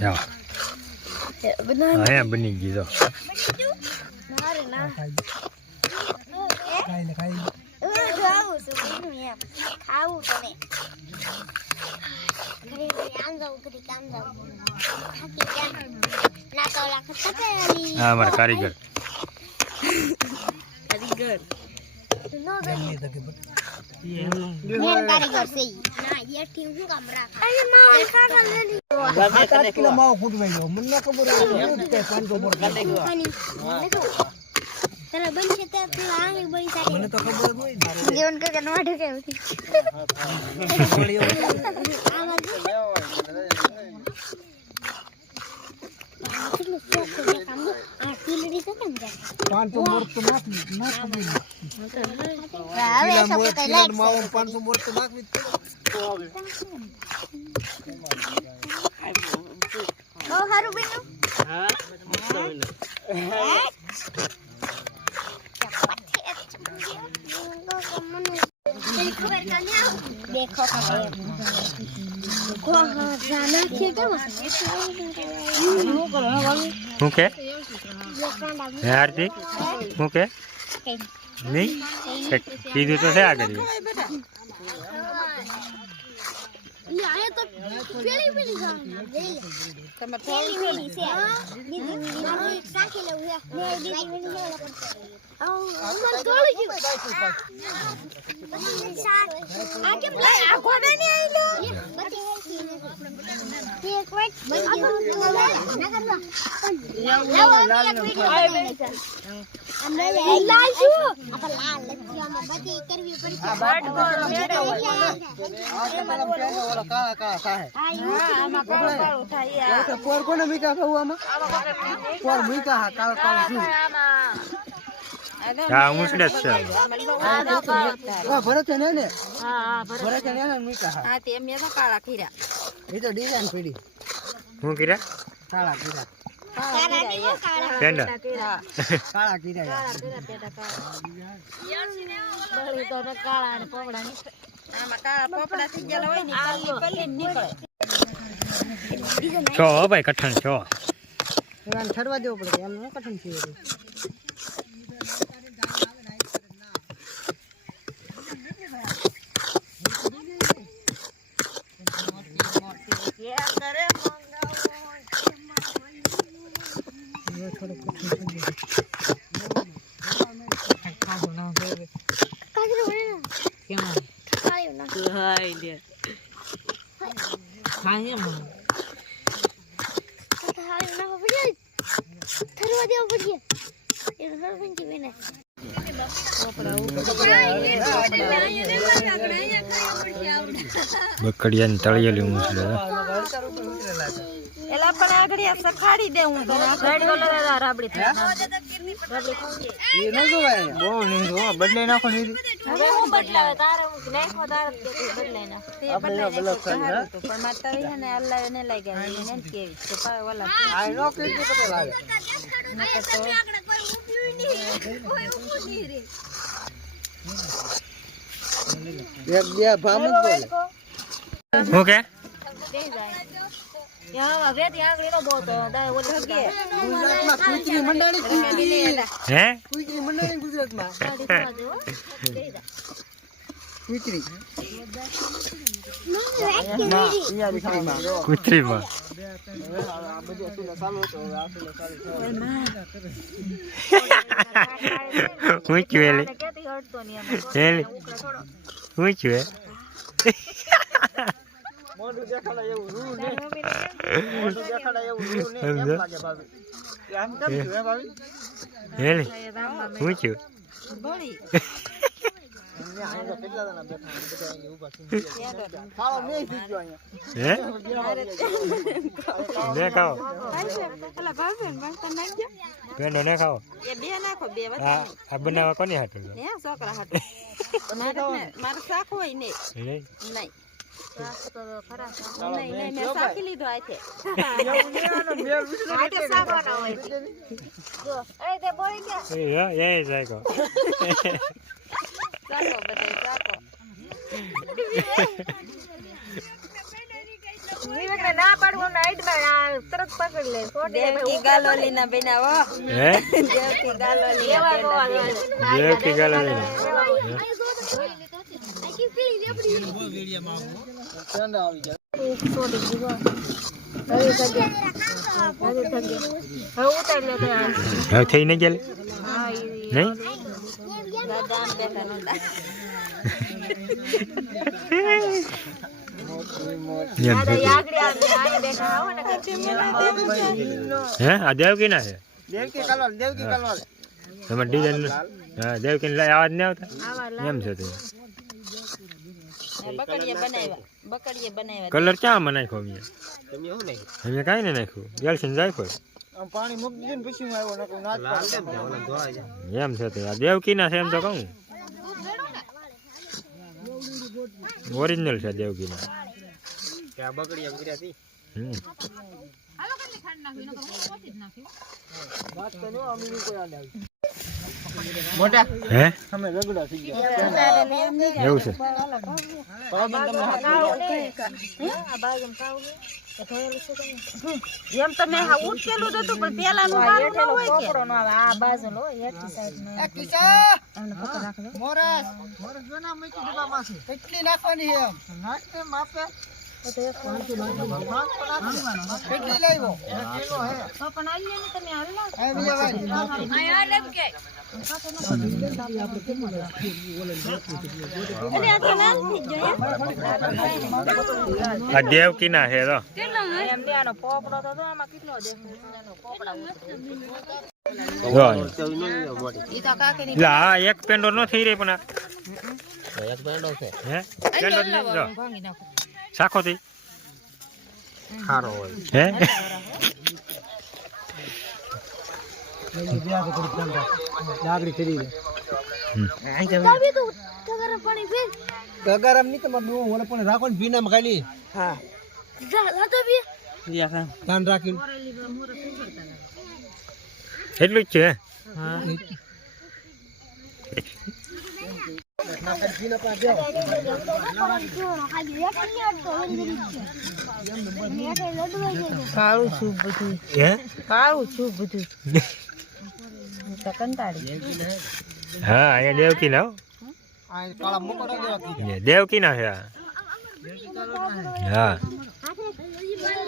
હા અહીંયા બની ગઈ જો હા અમારા કારીગર કારીગર છે ના ये ठीक हूं कमरा अरे मां का ले ली 7 किलो माव फूटवाई गयो મને ખબર છે 500 બોર કાટે ગયો તને બની છે તે આંગળી બની સારી મને તો ખબર જ નહીં જીવન કે નવાઢે કે देखो હું કે આરતી હું કે નહીં કીધું તો છે આગળ आया तो पेली पेली તમે પેલી પેલી છે દીદી મારી સાખી લઉં હે મે દીદી મને લે મને ગોળી ગયું આ કેમ લે આ કોને ની આઈ લો તે એક વાત ના કરવા અમે લાલ છું આ લાલ લખ્યામાં બધી કરવી પડશે આ બાટ કોણ મેડે કાળા કાળા સાહે હા આમાં કાળું કાળું થાય આ તો પોર કોને મીકા ખાવામાં પોર મીકા હા કાળા કાળું છું હા મુસડે છે આ ભરત ને ને હા ભરત ને ને મીકા હા તે મે તો કાળા કીરા એ તો ડિઝાઇન પડી હું કીરા કાળા કીરા પેંડા કાળા કીરા પેડા કાળા બળી તો કાળા અને પોપડા ની આમાં કાળા પોપડા થઈ ગયેલા હોય ને પલ્લી નીકળે છો ભાઈ કઠણ છો એવાને છડવા દેવો પડે એમ નો કઠણ છે બકડિયાની તળિયેલી મુસલે એલા પણ આગળિયા સખાડી દે હું તને રેડ કલર રાબડી રાબડી કોંકે એ ન જોવાય બહુ નહીં જો બદલાઈ નાખો નહીં હવે હું બદલાવે તારે હું નાખો તારે બદલાઈ ના તે બદલાઈ પણ માતા હે ને અલ્લાહ ને લાગ્યા એને કેવી તો પાય વાલા આ નો કેવી પતે લાગે નકર તો આગળ કોઈ ઊભી નહીં કોઈ ઊભું નહીં રે એક બે ભામ જ બોલે હું કે દે જાય યા હવે ત્યાં આગળ નો બોતો દા ઓલે ગુજરાતમાં કુતરી મંડળી હે કુતરી મંડળી ગુજરાતમાં કુતરી કુતરીમાં હું છું હું છું મોઢું દેખાડા એવું રૂ ને મોઢું દેખાડા એવું રૂ ને કેમ લાગે ભાભી આમ કેમ છું હે ભાભી હેલી હું છું બોળી ને આયા કેટલા જણા બેઠા બધા અહીં ઊભા છે ખાવા મે થઈ ગયો અહીંયા હે ને ખાઓ પેલા ભાભી ને બનતા નાખ દે પેંડો ને ખાઓ એ બે નાખો બે આ બનાવવા કોની હાટું હે છોકરા હાટું મારે શાક હોય ને નહીં તો ખરા નહીં મેં શાકી લીધો આથે આટે શાકવાના હોય જો એ તે બોળી ગયા એ સાઈકો શાકો બધે શાકો ના પાડું નાઈટ માં તરત પકડી લે દેવકી ગાલોલી ના બનાવો હે દેવકી ગાલોલી દેવકી ગાલોલી હવે થઈ ને ગયેલ નહીં હે આ દેવકી ના છે તમે ડિઝાઇન હા દેવકી આવાજ નહીં આવતા એમ છે કલર ક્યાં માં નાખ્યો અમે કાંઈ ને નાખ્યું ગેલસીન નાખ્યો એમ છે તો આ દેવકી ના છે એમ તો કહું ઓરિજિનલ છે દેવકી ના મોટા હે અમે રગડા થઈ ગયા એવું છે એમ તમે હા ઉઠેલું હતું પણ પેલાનું વાળું ન હોય કે આ બાજુનો એકી સાઈડનો એ કિસા મોરસ જોના મૂકી દીવામાં છે કેટલી નાખવાની છે નાખને માપે કેટલી લાવ્યો 1 કિલો હે તો પણ આલ્યો ને તમે હાલના આ બીજા ભાઈ આ લેબ કે આ દેવકી ના છે તો કેટલો એમ લે આનો પોપડો તો આમાં કેટલો દેખાય પોપડા ઈ તો કાકેની લા એક પેન્ડો ન થઈ રહી પણ એક બેંડો છે હે પેન્ડો નહીં જો ભાંગી નાખો સાખો થી ખારો હોય હે લાગડી કરી દે ગરમ ની તમારે ઓલે પણ રાખો ને ભીનામાં ખાલી હા ધ્યાન રાખીને એટલું જ છે હા કાળું છું બધું હે કાળું છું બધું કંટાળી હા અહીંયા દેવકી ના આ કાળા મોકળા જેવા કીધા દેવકી ના છે આ. હા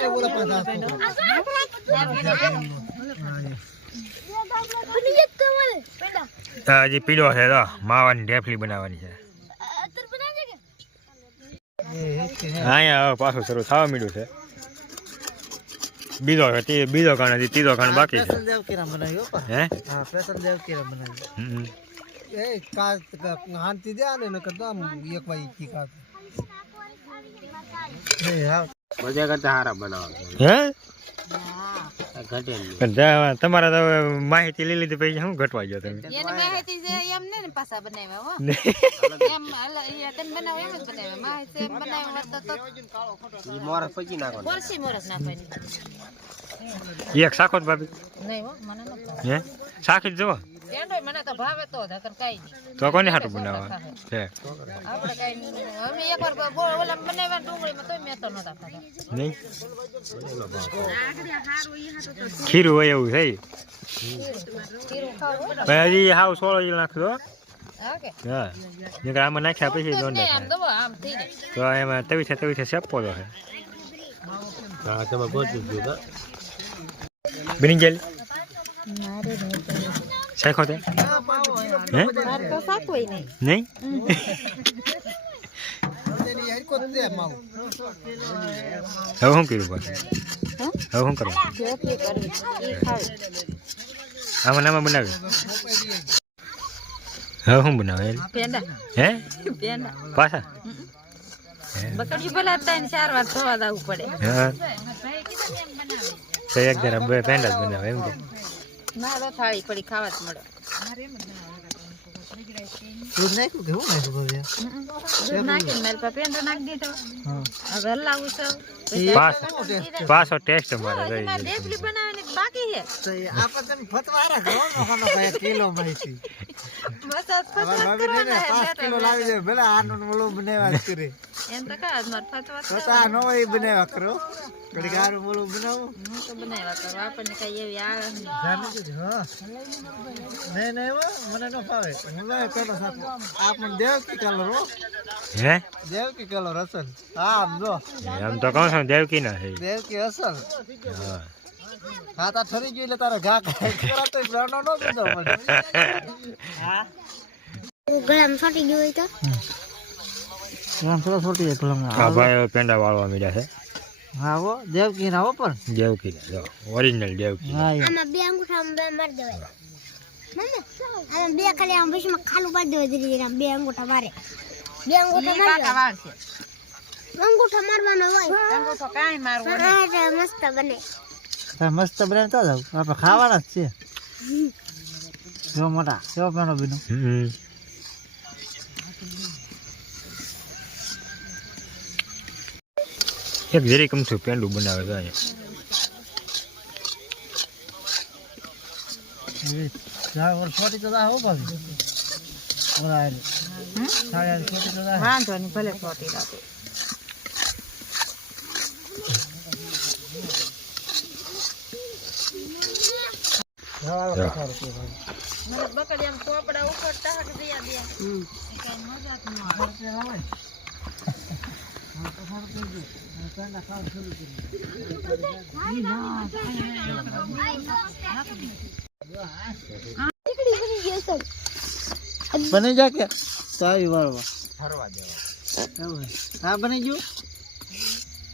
એ ઓલા પણ હજી પીળો છે તો માવાની ઢેફલી બનાવવાની છે અહીંયા હવે પાછું શરૂ થવા માંડ્યું છે બીજો કાણ હજી ત્રીજો કાણ બાકી છે દેવકીરા બનાવ્યો હે હા સ્પેશિયલ દેવકીરા બનાવ્યો હમ. એ કા હાંતી દે આને નકર તો આમ એક વાઈ કી કા એ હા મજા કરતા હારા બનાવવા હે ઘટે પણ તમારા તો માહિતી લઈ લીધી પછી શું ઘટવા ગયો તમે એને માહિતી છે એમ ને પાછા બનાવ્યા હો એમ તમે બનાવો એમ જ બનાવ્યા માહિતી એમ બનાવ્યો તો ઈ મોરસ પછી નાખો પરસી મોરસ નાખવાની એક સાખો જ ભાભી નહીં હો મને ન હે સાખી જ જુઓ એન્ડોય મને તો ભાવે તો ધકર કાઈ નહીં તો કોને હાટું બનાવવા છે આપણે કાઈ નહીં અમે એકવાર ઓલા બનાવ્યા ડુંગળીમાં તોય મેં તો નતા ખાધા નહીં ખીરું હોય એવું છે ખીરું ખાવું પણ હજી હાવ સોળો નાખજો હા કે હા નકર આમાં નાખ્યા પછી દોંડા આમ થાય દવો આમ થઈ ને તો એમાં તવીથે સેપો તો છે હા તમે ગોતી દીધો બની ગયેલી મારે નહીં સાખો તે હે મારે તો સાકુય નહીં નહીં એની યાર કોત દે માવ હવે શું કર્યું પાછું હવે શું કરવું જેટલી કરવી ઈ ખાવી આમાં બનાવ્યું હવે શું બનાવે પેંડા હે પેંડા પાછા બકડ્યું ભલા 3-4 વાર ધોવા દાવું પડે હા તો એક જરા બે પેંડા જ બનાવે એમ કે ના તો થાળી પડી ખાવા જ મળે દૂધ નાખ્યું કે હું નાખ્યું ભવ્યા દૂધ નાખીને મેલ પર પેંડો નાખી દીધો હા હવે હલાવું છું પાછો ટેસ્ટ મારે મારે દેપલી બનાવીને બાકી છે તો આપણે તમે ફતવારા ઘણો નખાનો ભાઈ કિલો માહિતી મસાજ અમાર ભાભી ને 5 કિલો લાવી દે ભલે આનો ઓલો બનાવ્યા કરે એમ તો કા માર ફતવા તો આ નો એ બનાવ્યા કરો કડી ગારું બોલું બનાવું હું તો બનાવ્યા કરો આપણને કઈ એવી આવે નહીં જાણી દીધી હા નહીં હો મને ન ફાવે હું લે કરો સાકો આ પણ દેવકી કલર હો હે દેવકી કલર અસલ હા આમ જો એમ તો કહું છું દેવકી ના છે દેવકી અસલ હા હા તા ઠરી ગઈ એટલે તારે ઘા કરાતો બ્રાન્ડો નો દીધો પણ હા ગળામાં ફાટી ગયો હોય તો ગળામાં થોડો છોટી જાય ગળામાં આ ભાઈ પેંડા વાળવા મીડા છે હા હો દેવકી ના હો પણ દેવકી ના જો ઓરિજિનલ દેવકી હા આમાં બે અંગૂઠામાં બે મારી દેવાય મમ્મી આમાં બે ખાલી આમ ભીસમાં ખાલું પાડી દેવાય ધીરે ધીરે આમ બે અંગૂઠા મારે બે અંગૂઠા મારવા અંગૂઠા મારવાનો હોય અંગૂઠો કાઈ મારવો નહીં મસ્ત બને મસ્ત બને તો જાવ આપણે ખાવાના જ છે જો મોટા જો પેનો બીનો એક જરી કમથું પેંડું બનાવે છે અહીંયા જા ઓર છોટી તો જા હો ભાભી ઓરા આરે સાયા છોટી તો જા વાંધો નહીં ભલે છોટી રાખે મને બકડી આમ ચોપડા ઉખડતા હક દિયા દે કઈ મજાક ન આવે બની જા કે ચાવી વાળવા ફરવા દેવા હા બની ગયું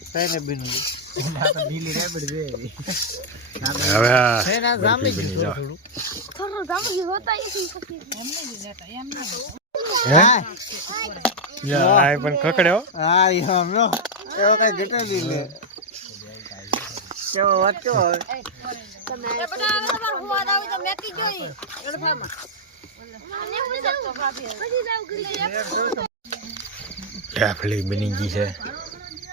કઈને બની ગયું માતા ઢીલી રેબડ દે હવે એના જામી ગયું થોડું જામી ગયું હોતા એમને જ લેતા એમને હા આ પણ કકડ્યો હા યમ નો એવો કઈ ઘટેલી લે કેવો વાંચો તમે એ બધા તમાર હુવાદ આવી તો મેકી જોઈ ગડફામાં મને પૂછો તો ભાભી પછી જાવ કરી ઢાફલી બની ગઈ છે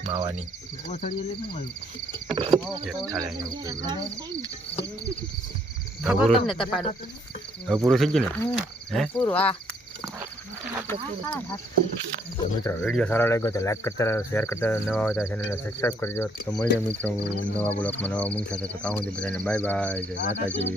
માવાની કોથળી લે નું એક થાળે એવું ભગો તમને તપાડો હવે પૂરું થઈ ગયું ને હે પૂરું આ તો મિત્રો વિડીયો સારો લાગ્યો તો લાઈક કરતા રહો શેર કરતા રહો નવા હોય તો ચેનલને સબસ્ક્રાઈબ કરજો તો મળીએ મિત્રો નવા બ્લોગમાં નવા મૂકી સાથે તો ત્યાં સુધી બધાને બાય બાય જય માતાજી